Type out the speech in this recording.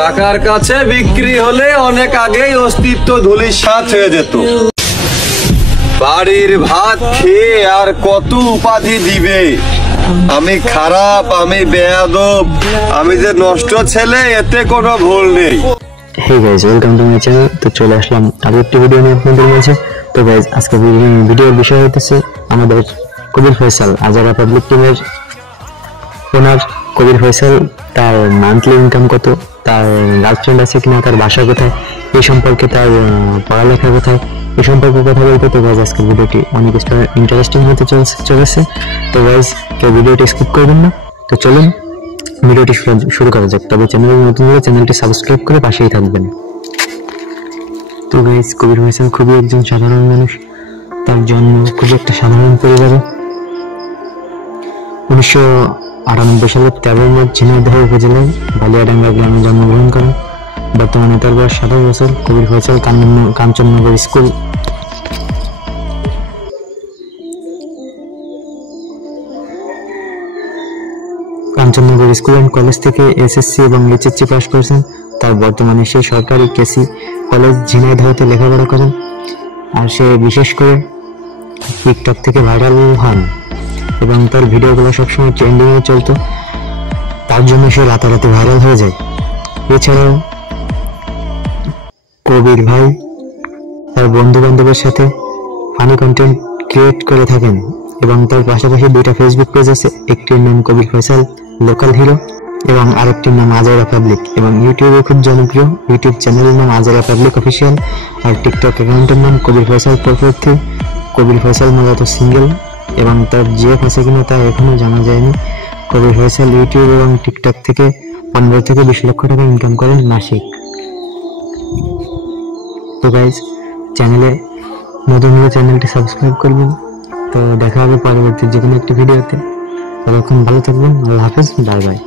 টাকার কাছে বিক্রি হলে অনেক আগেই অস্তিত্ব ধূলিসাৎ হয়ে যেত। বাড়ির ভাত খেয়ে আর কত উপাধি দিবে, আমি খারাপ, আমি বেয়াদব, আমি যে নষ্ট ছেলে, এতে কোনো ভুল নেই। Hey guys, welcome to my channel. তো চলে আসলাম আরো একটি ভিডিও নিয়ে আপনাদের মাঝে। তো গাইজ, আজকে ভিডিওর বিষয় হইতেছে আমাদের কবির ফয়সাল, আজারা পাবলিক টিমের ওনার কবির ফয়সাল। তার মান্থলি ইনকাম কত, তার গার্লফ্রেন্ড আছে কিনা, তার বাসা কোথায়, এই সম্পর্কে, তার পড়ালেখা কোথায়, এই সম্পর্কে কথা বলতে। তো গাইজ, আজকের ভিডিওটি অনেক ইন্টারেস্টিং হতে চলেছে। তো গাইজ, কেউ ভিডিওটি স্কিপ করবেন না। তো চলুন ভিডিওটি শুরু করা যাক। তবে চ্যানেলে নতুন হলে চ্যানেলটি সাবস্ক্রাইব করে পাশেই থাকবেন। তো গাইজ, কবির ফয়সাল খুবই একজন সাধারণ মানুষ। তার জন্ম খুবই একটা সাধারণ পরিবারে। 1998 সালের 13 মার্চ ঝিনাইদহ উপজেলায় বালিয়াডাঙ্গা গ্রামে জন্মগ্রহণ করেন। বর্তমানে তার বয়স 27 বছর। Kabir Faisal Kanchannagar school and college থেকে এসএসসি এবং এইচএসসি পাস করেছেন। তার বর্তমানে সে সরকারি কেসি কলেজ ঝিনাইদহতে লেখাপড়া করেন। আর সে বিশেষ করে টিকটক থেকে ভাইরাল হন এবং তার ভিডিওগুলো সবসময় ট্রেন্ডিংয়ে চলতো, তার জন্য সে রাতারাতি ভাইরাল হয়ে যায়। এছাড়াও কবির ভাই তার বন্ধু বান্ধবের সাথে ফানি কন্টেন্ট ক্রিয়েট করে থাকেন এবং তার পাশাপাশি 2টা ফেসবুক পেজ আছে। একটির নাম কবির ফয়সাল লোকাল হিরো এবং আরেকটির নাম আজারা পাবলিক। এবং ইউটিউবে খুব জনপ্রিয় ইউটিউব চ্যানেলের নাম আজারা পাবলিক অফিসিয়াল। আর টিকটক অ্যাকাউন্টের নাম কবির ফয়সাল 443। কবির ফয়সাল মূলত সিঙ্গেল এবং তার জিএফ আছে কিনা তা এখনো জানা যায়নি। কবির ফয়সাল ইউটিউব এবং টিকটক থেকে 15 থেকে 20 লক্ষ টাকা ইনকাম করেন মাসিক। তো গাইজ, চ্যানেলে নতুন হলে চ্যানেলটি সাবস্ক্রাইব করবেন। তো দেখা হবে পরবর্তী যে কোনো একটি ভিডিওতে। ততক্ষণ ভালো থাকবেন। আল্লাহ হাফেজ, বাই বাই।